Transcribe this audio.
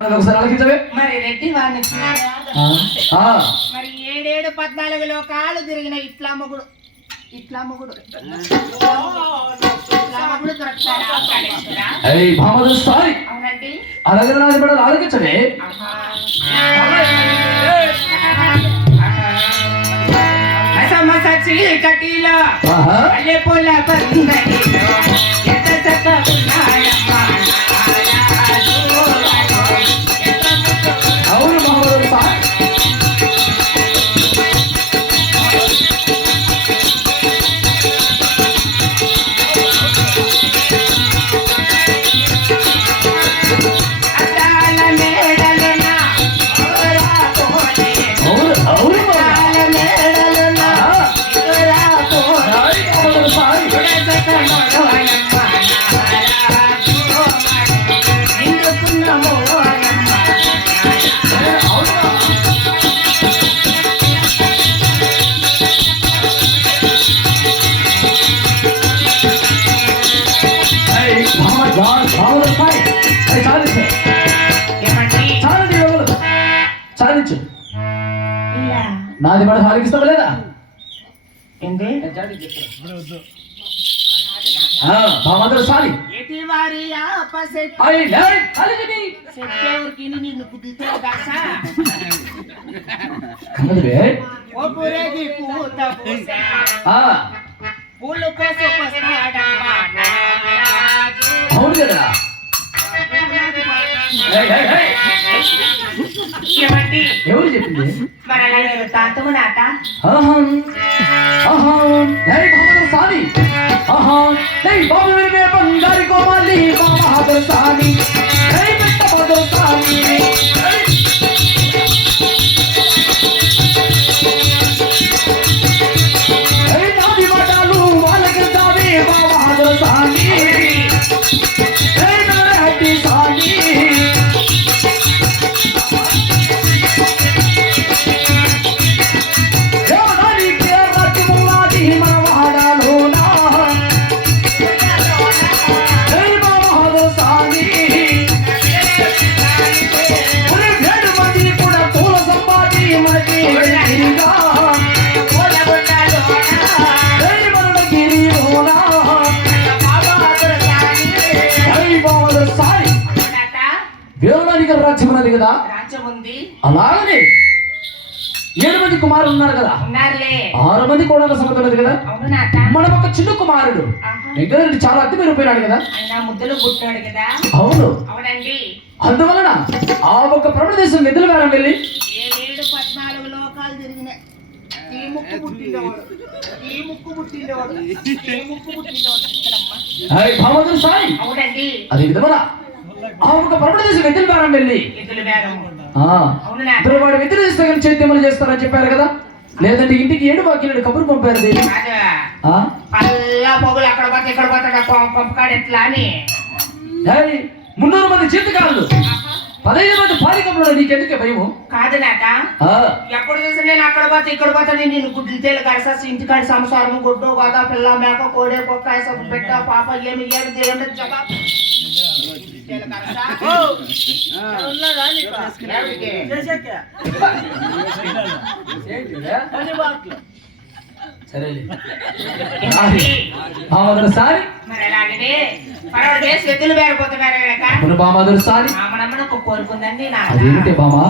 ఒకసారి ఆలోచించవే. మరి రెడ్డి వాడిని చూసారా? ఆ, ఆ, మరి ఏడేడు పద్నాలుగు లోకాలు తిరిగిన ఇట్లా మొగుడు. ఇట్లా మొగుడు. అవునండి. అలాగే నాది ఆలోచించవే. చీకటిలో పొల పురేగి పూత పూసా. ఆ. పూలు కోసుకొస్తాడమ్మా నారాజు. అవును కదా. ఏయ్, ఏయ్, ఏయ్. ఏమండి ఎవరు చెప్పింది మరి అలా నేను తాతము నాట అహం అహం ఏయ్ భామధుర సారి అహం ఏయ్ బాబు విరిగే బంగారి కోమాలి రాజ్యం ఉన్నది కదా? రాజ్యం ఉంది. అలాగనే ఏడు మంది కుమారులు ఉన్నారు కదా? ఆరు మంది కూడా సమత ఉన్నది కదా? మనం ఒక చిన్న కుమారుడు. దగ్గర నుండి చాలా అద్దె మెరిగిపోయినాడు కదా? అవును. అవునండి. అందువలన ఆ ఒక ప్రదేశం నిధులు వేరం వెళ్ళి? ఏడేడు పద్నాలుగు లోకాలు తిరిగినాయి ఈ ముక్కు పుట్టిండేవాడు. ఈ ముక్కు పుట్టిండేవాడు. ఈ ముక్కు పుట్టిండేవాడు. ఇక్కడమ్మా "హాయ్ భామధుడు సాయి అవునండి. అది విధమున ఆ ఒక వెళ్ళి. బేరం నాట ఇద్దరు వాడు విధులు ఇస్తే చేద్దామని చేస్తారని చెప్పారు కదా? లేదంటే ఇంటికి ఏడు బాకీలు కబురు పంపారు ఆ? పల్లా పొగులు అక్కడ పోతే ఇక్కడ పంపకాడు ఎట్లా అని. "హాయ్, మున్నూరు మంది జీతకారులు పదహైదు మంది పాలికములు నీకెందుకే భయము? కాదు నాట ఎప్పుడు చూసి నేను అక్కడ పోతే ఇక్కడ పోతే నేను గుడ్లు తేలు కరసాసి ఇంటికాడి సంసారం గుడ్డు గోదా పిల్ల మేక కోడే కుక్క పెట్ట పాప ఏమి ఏమి దేవుడు జగా తేలు కరసా. ఉన్నదా నీకు? ఎవరికి? సరేలే ఏమండి? భామధుడు సారి మరి అలాగనే పరవాడు చేసి ఎత్తులు వేరిపోతున్నారు కనుక మన భామధుడు సారి రామనమ్మను కోరుకుందండి బామా